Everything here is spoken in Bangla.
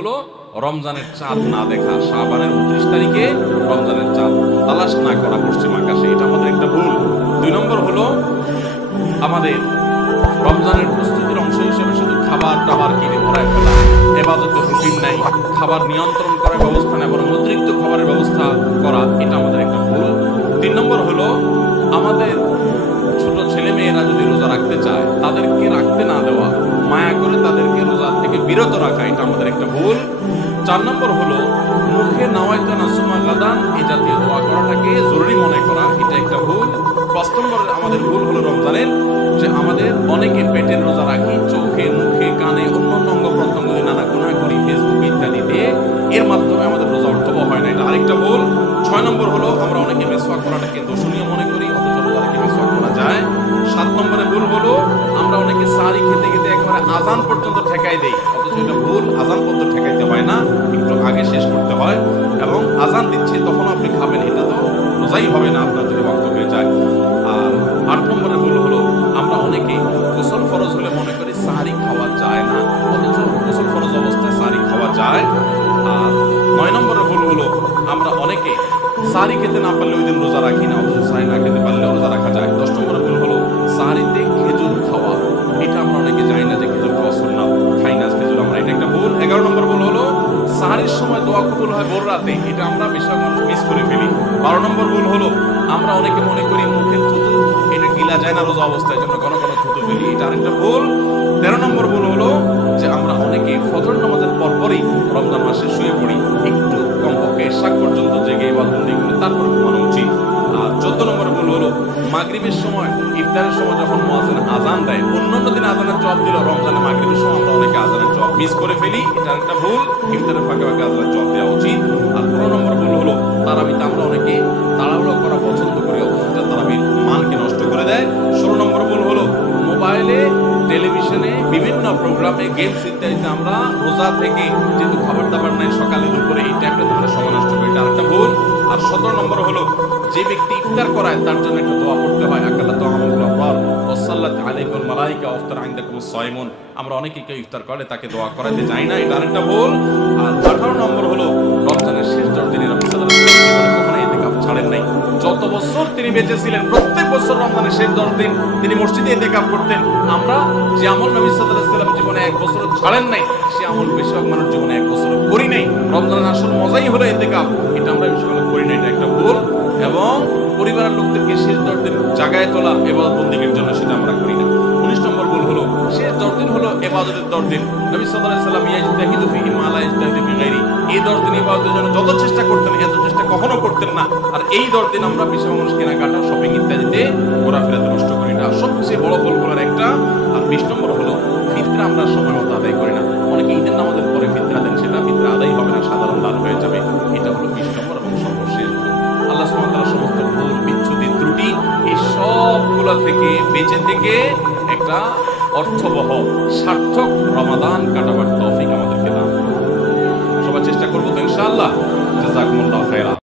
হলো রমজানের চাঁদ না দেখা, শাবানের 29 তারিখে রমজানের চাঁদ তালাশ না করা পশ্চিম আকাশে, এটা আমাদের একটা ভুল। 2 নম্বর হলো আমাদের রমজানের প্রস্তুতির অংশ হিসেবে শুধু খাবার দাবার কিনে ভরায় ফেলা, ইবাদতের রুটিন নাই, খাবার নিয়ন্ত্রণ করার ব্যবস্থা নেই, বরং অতিরিক্ত খাবারের ব্যবস্থা করা, এটা আমাদের একটা ভুল। 3 নম্বর হলো আমাদের ছোট ছেলে মেয়েরা যদি রোজা রাখতে চায় তাদেরকে রাখতে না দেওয়া, মায়া করে তাদেরকে রোজা থেকে বিরত রাখা, এটা আমাদের একটা ভুল। 4 নম্বর হলো মুখে নাওয়াইতা নাসুমা গাদান এই জাতীয় দোয়া করাটাকে জরুরি মনে করা, এটা একটা ভুল। 5 নম্বর আমাদের ভুল হলো রমজানের যে আমাদের অনেকে পেটের রোজা রাখি, চোখে মুখে কানে অন্য অঙ্গ প্রত্যঙ্গ নানা গুনাহ করি ফেসবুক ইত্যাদিতে, এর মাধ্যমে আমাদের রোজা অর্থবহ হয় না, এটা আরেকটা ভুল। 6 নম্বর হলো আমরা অনেকে মেসওয়াক করাটাকে দোষণীয় মনে করি, অথচ রোজা রেখে মেসওয়াক করা যায়। 7 নম্বরে ভুল হলো আমরা অনেকে সারি খেতে খেতে একেবারে আজান পর্যন্ত ঠেকাই দেই, অথচ এটা ভুল। আজান পর্যন্ত ঠেকাইতে হয় না, একটু আগে শেষ করতে হয়, এবং আজান দিচ্ছে তখন আপনি খাবেন, এটা তো রোজাই হবে না আপনার যদি ওয়াক্ত হয়ে যায়। আর 8 নম্বরে ভুল হলো আমরা অনেকে গোসল ফরজ হলে মনে করি সাহারি খাওয়া যায় না, অথচ গোসল ফরজ অবস্থায় সাহারি খাওয়া যায়। আর 9 নম্বরে ভুল হলো আমরা অনেকে সাহারি খেতে না পারলে ওই দিন রোজা রাখি না, অথচ সাহারি না খেতে পারলে রোজা রাখা যায়। 10 নম্বরে ভুল হলো সাহারিতে খেজুর খাওয়া, এটা আমরা অনেকে জানি না যে খেজুর খাওয়া সুন্নাত, খাই না খেজুর আমরা, এটা একটা ভুল। 11 নম্বর ভুল হলো সাহারির সময় দোয়া কবুল হয় ভোর রাতে, এটা আমরা বেশিরভাগ মানুষ মিস করে ফেলি। 12 নম্বর ভুল হলো আমরা অনেকে মনে করি মুখে থুতু এটা গিলা যায় না রোজা অবস্থায়, জন্য ঘন ঘন থুতু ফেলি, এটা আরেকটা ভুল। 13 নম্বর ভুল হলো যে আমরা অনেকে ফজর নামাজের পরপরই রমজান মাসে শুয়ে পড়ি, একটু কমপক্ষে ইশা পর্যন্ত জেগে ইবাদত করে তারপর ঘুমানো উচিত। আর 14 নম্বর ভুল হলো মাগরিবের সময় ইফতারের সময় যখন মুয়াজ্জিন আজান দেয়, অন্যান্য দিন আজানের জবাব দিল, রমজানে মাগরিবের সময় আমরা অনেকে আজানের জবাব মিস করে ফেলি, এটা একটা ভুল। ইফতারের ফাঁকে ফাঁকে আজানের জবাব দেওয়া উচিত। আর 15 নম্বর ভুল হলো তারাবিতে আমরা অনেকে তাড়াহুড়ো করা পছন্দ করি, অথচ এটা তারাবির মানকে নষ্ট করে দেয়। 16 নম্বর ভুল হলো মোবাইলে টেলিভিশনে বিভিন্ন প্রোগ্রামে গেমস ইত্যাদিতে আমরা রোজা থেকে যেহেতু খাবার দাবার নাই সকালে দুপুরে এই টাইমটা আমরা সময় নষ্ট করি, এটা আরেকটা ভুল। আর 17 নম্বর হলো যে ব্যক্তি ইফতার করায় তার জন্য একটা দোয়া পড়তে হয়, আকাল্লা তাআমুল আবরার ওয়াসাল্লাত আলাইকুম মালাইকা ওয়াফতার ইনদাকুমুস সাইমুন, আমরা অনেকে কেউ ইফতার করলে তাকে দোয়া করাতে যাই না, এটা আরেকটা ভুল। আর 18 নম্বর হলো রমজানের শেষ 10 দিনে নবী সাল্লাল্লাহু আলাইহি ওয়াসাল্লাম জীবনে কখনো ইতিকাফ ছাড়েন নাই, যত বছর তিনি বেঁচে ছিলেন প্রত্যেক বছর রমজানের শেষ 10 দিন তিনি মসজিদে ইতিকাফ করতেন। আমরা যে আমল নবী সাল্লাল্লাহু আলাইহি ওয়াসাল্লাম জীবনে 1 বছর ছাড়েন নাই, সে আমল বেশিরভাগ মানুষ জীবনে 1 বছর করি নাই। রমজানের আসল মজাই হলো ইতিকাফ, এটা আমরা বেশিরভাগ করি না, এটা একটা ভুল। এবং পরিবারের লোকদেরকে শেষ 10 দিন জাগায় তোলা ইবাদত বন্দেগীর জন্য, সেটা আমরা করি না। 19 নম্বর ভুল হলো শেষ 10 দিন হলো ইবাদতের 10 দিন, নবী সাল্লাল্লাহু আলাইহি ওয়াসাল্লাম ইয়াজতাহিদু ফিহি মা লা ইয়াজতাহিদু ফি গায়রি, এই 10 দিন ইবাদতের জন্য যত চেষ্টা করতেন এত চেষ্টা কখনো করতেন না। আর এই 10 দিন আমরা বেশিরভাগ মানুষ কেনাকাটা শপিং ইত্যাদিতে ঘোরাফেরাতে নষ্ট করি না, সবচেয়ে বড় ভুলগুলোর একটা। আর 20 নম্বর হলো ফিতরা আমরা সময় মতো আদায় করি না, অনেকে ঈদের নামাজের পরে ফিতরা দেন, সেটা ফিতরা আদায় হবে না, সাধারণ লাল হয়ে যাবে, এটা হলো 20 নম্বর এবং সর্বশেষ ভুল। আল্লাহ সুবহানাহু ওয়া তাআলা সমস্ত ভুল বিচ্যুতি ত্রুটি এই সবগুলো থেকে বেঁচে থেকে একটা অর্থবহ সার্থক রমাদান কাটাবার তৌফিক আমাদেরকে দান করুন। সবাই চেষ্টা করবো তো ইনশাআল্লাহ। জাযাকুমুল্লাহু খাইরা।